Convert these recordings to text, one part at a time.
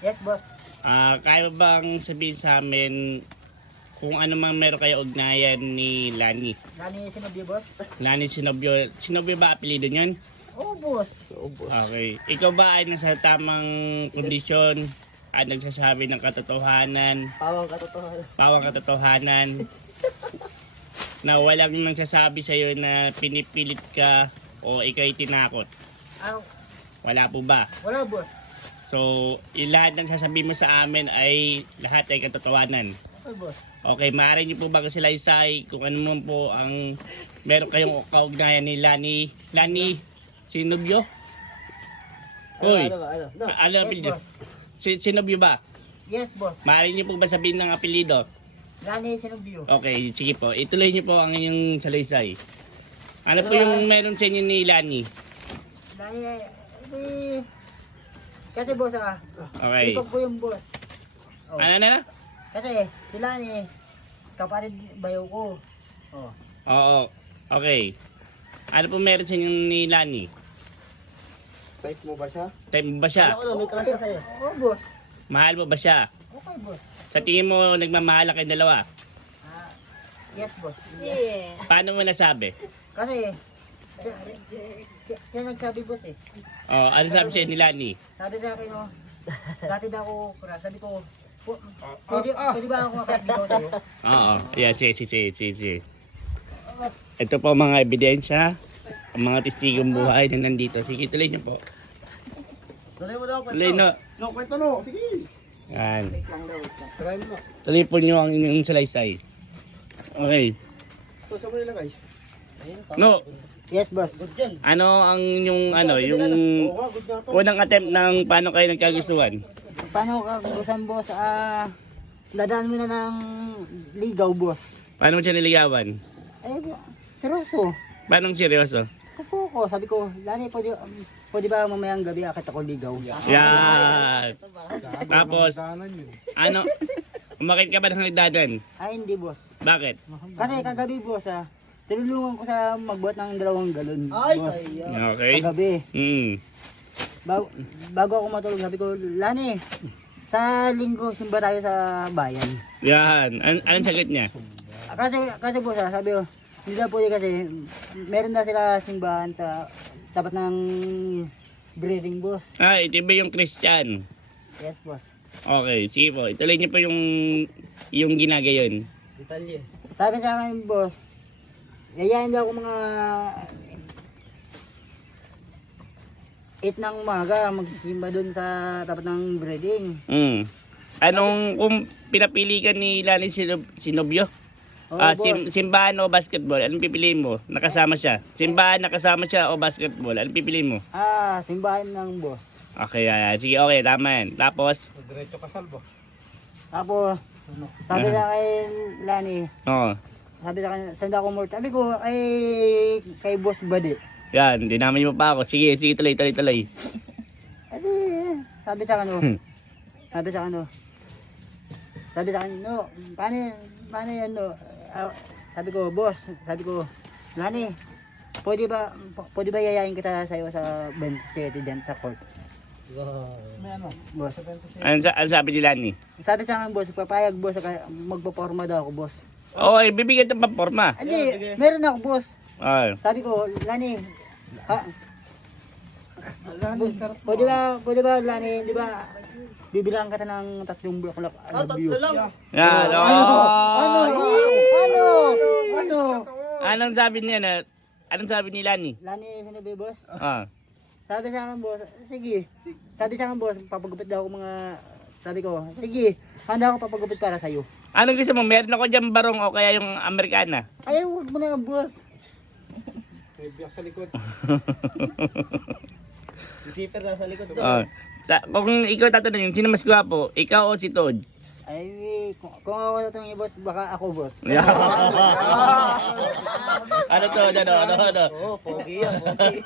Yes, boss. Kaya mo bang sabihin sa amin kung ano man meron kayo ugnayan ni Lani? Lani Sinobio, boss. Lani Sinobio. Sinobio ba apelido niyon? Oo, boss. Okay. Ikaw ba ay nasa tamang kondisyon at nagsasabi ng katotohanan, pawang katotohanan, na walang nagsasabi sa'yo na pinipilit ka o ikaw'y tinakot? Ah, Wala po ba? wala, boss. So, lahat ng sasabihin mo sa amin ay lahat ay katotohanan. Okay, boss. Okay, maaari niyo po ba kasilaysay kung ano man po ang meron kayong kaugnayan ni Lani Sinobio? Hoy, ano ang Yes, apelido? boss. Sinobio ba? Yes, boss. Maaari niyo po ba sabihin ng apelido? Lani Sinobio. Okay, sige po. Ituloy niyo po ang inyong salaysay. Ano po yung meron sa inyo ni Lani? Lani, kasi boss Okay. ikaw po yung boss. Oh. Ano? Kasi si Lani, kapatid bayo ko. Oh. Oo. Okay. Ano po meron sa inyo ni Lani? Type mo ba siya? Type mo ba siya? May klase sa'yo. Oo, boss. Mahal mo ba siya? Okay, boss. Sa tingin mo nagmamahal kayong dalawa? Yes, boss. Paano mo nasabi? Kasi, siya nagsabi, boss eh. Oh, ano sabi sa'yo ni Lani? Sabi sa akin, dati daw ako, sabi ko, pwede ba ako makaibigaw sa'yo? Oo. Yeah, sige. Ito po mga ebidensya, ang mga testigong buhay na nandito. Sige, tuloy niyo po. Tuloy mo daw, Tuloy no. No, kwento no. Sige. Yan. Try mo. Tuloy po niyo ang inyong salaysay. Okay. So, saan mo nilagay? No, Yes, boss. ano ang yung yung Oo, good na to. unang attempt ng paano kayo nagkagustuhan? Paano ka gustuhan, boss? Dadaan mo na ng ligaw, boss. Paano mo siya niligawan? Eh, seryoso. Paano seryoso? Kupo ko, sabi ko, Lani, pwede ba mamayang gabi akit ako ligaw? Yan. Tapos, ano, umakit ka ba ng hagdanan? Ay, hindi, boss. Bakit? Kasi kagabi, boss, tinulungan ko sa magbuhat ng 2 galon. Boss. Okay. Kagabi. Bago ako matulog, sabi ko, Lani, sa linggo, simba tayo sa bayan. Yan. Anong sagot niya? Kasi boss, sabi ko, hindi na pwede kasi, meron na sila simbahan sa tapat ng breeding, boss. Ito ba yung Christian? Yes, boss. Okay, sige po. Ituloy niyo po yung ginagayon. Sabi sa akin, boss, yayain daw ako mga 8 ng umaga, magsimba dun sa tapat ng breeding. Anong, kung pinapili ka ni Lani Sinobio? Oo, boss. Simbahan o basketball? Anong pipiliin mo? Nakasama siya. Simbahan, nakasama siya o basketball? Anong pipiliin mo? Simbahan ng boss. Okay, sige, okay, tama yan. Tapos, Diretso ka salbo. Tapos, sabi sa akin, Lani, oo. sabi sa akin, saan ako more? Sabi ko, kay boss Badi. Yan, dinamay mo pa ako. Sige, tuloy. Edi, sabi sa akin, sabi sa akin, no, paano yan, no? Sabi ko, boss, Lani, pwede ba yayain kita sa'yo sa 27 dyan sa court? May ano? Boss. Ano sabi ni Lani? Sabi sa akin, boss, papayag, boss, magpaporma daw ako, boss. Okay, bibigyan ng paporma. Hindi, meron ako, boss. Sabi ko, Lani, pwede ba, Lani, di ba, bibilang kita ng 3 bulaklak. I love you. Yan, Ano? Anong sabi niya na? Anong sabi ni Lani? Lani, sinabi, boss? Sabi Sabi sa akin, boss, sige. Sabi sa akin, boss, papagupit daw ako sabi ko, sige, handa ako papagupit para sa'yo. Anong gusto mo? Meron ako dyan barong o kaya yung Amerikana? Ay, huwag mo na, boss. May biyak sa likod. Zipper na sa likod Kung ikaw tatanungin, sino mas gwapo? Ikaw o si Todd? Ay, kung ako natanong boss, baka ako, boss. Ano to? Ano? Oo, pogi yan, pogi.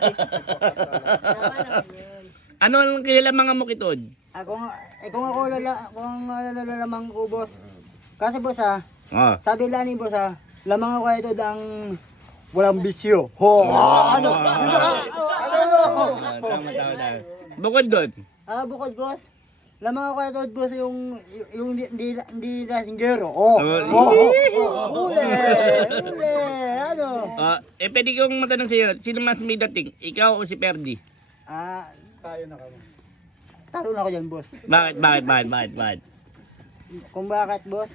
Ano ang kilala mga mo kitod? Kung ako lamang ko, boss. Kasi, boss, sabi Lani, boss, lamang ako ito ang walang bisyo. Ano? Tama. Bukod doon. Bukod, boss. lamang ako ito, boss, yung hindi lasinggero. Oh, huli, ano? Pwede kong matanong sa'yo, sino mas may dating? Ikaw o si Perdi? Tayo na kami. Talo na ako dyan, boss. Bakit? Kung bakit, boss?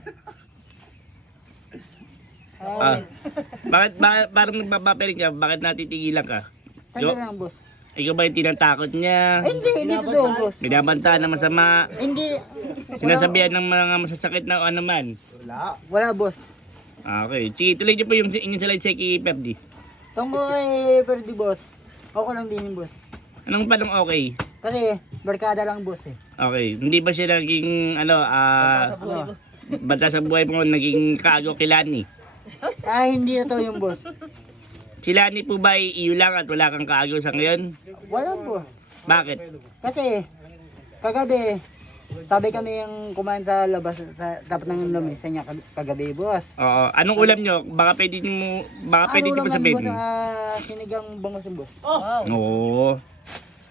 Bakit parang nagpapapiling ka? Bakit natitigilan ka? Saan lang, boss? Ikaw ba yung tinatakot niya? Hindi totoo, boss. Binabantaan na masama? Hindi. Sinasabihan ng mga masasakit na ano man? Wala, boss. Okay, sige, tuloy niyo po yung inyong slide sa kay Perdi. Tungkol kay Perdi, boss. Ako lang din, boss. Anong palong okay? Kasi, barkada lang, boss, eh. Okay, hindi ba siya naging banta sa buhay mo, naging kaago kay Lani? Hindi totoo yung boss. Si Lani po ba ay iyo lang at wala kang kaagaw sa ngayon? Wala, boss. Bakit? Kasi, kagabi, sabi kami yung kumain sa labas, sa tapat ng lamesa niya kagabi, boss. Oo. Anong ulam nyo? Baka pwede nyo Ano pa sabihin. boss, sinigang bangos yung boss. Oo.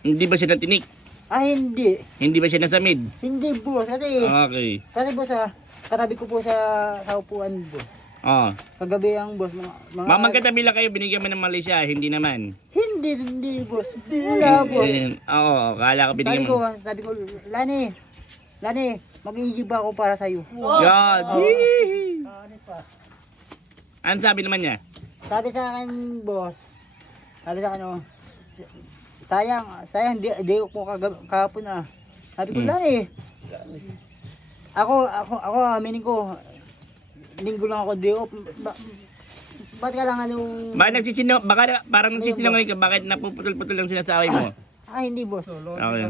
Hindi ba siya natinik? Hindi. Hindi ba siya nasamid? Hindi, boss. Kasi, Okay. boss, katabi ko po sa upuan, boss. Oo. Kagabi ang boss, mga... Mamang katabi lang kayo, binigyan mo ng Malaysia, hindi naman. Hindi, boss. Wala, boss. Oo, kala ko binigyan mo. Sabi ko, Lani, mag-iigib ako para sa'yo. God! Ano sabi naman niya? Sabi sa akin, boss, sayang, di ko kahapon. Sabi ko, Lani, ako, aminin ko, linggo lang ako day off. Ba't ka lang anong... Baka parang nagsisinungaling ka, bakit napuputol-putol ang sinasabi mo? Hindi, boss. Okay.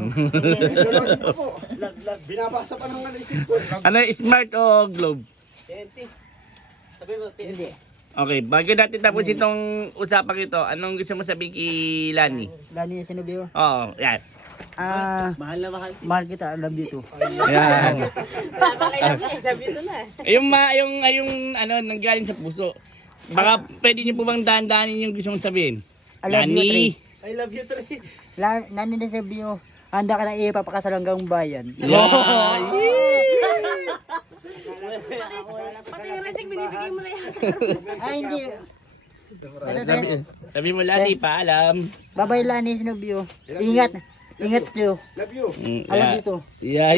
Binabasa pa ng isip ko. Ano, smart o globe? Sabi mo, Hindi. Okay, bago natin tapos itong usapan ito, anong gusto mo sabihin kay Lani? Lani, sinubyo. Oo, yan. Mahal na mahal. Mahal kita, love you too. Yan. Sabi ito na. Yung nanggaling sa puso. Baka pwede niyo po bang daan-daanin yung gusto mong sabihin? I love you, Trey. I love you, Trey. Lani na sinubyo. Handa ka na ipapakasal hanggang bayan. Yan. Pati yung reject, binibigay mo na yan. Hindi. Sabi mo, Lani, paalam. Bye-bye, Lani, sinubyo. Ingat. Ingat kayo. Love you. Alam dito. Yeah.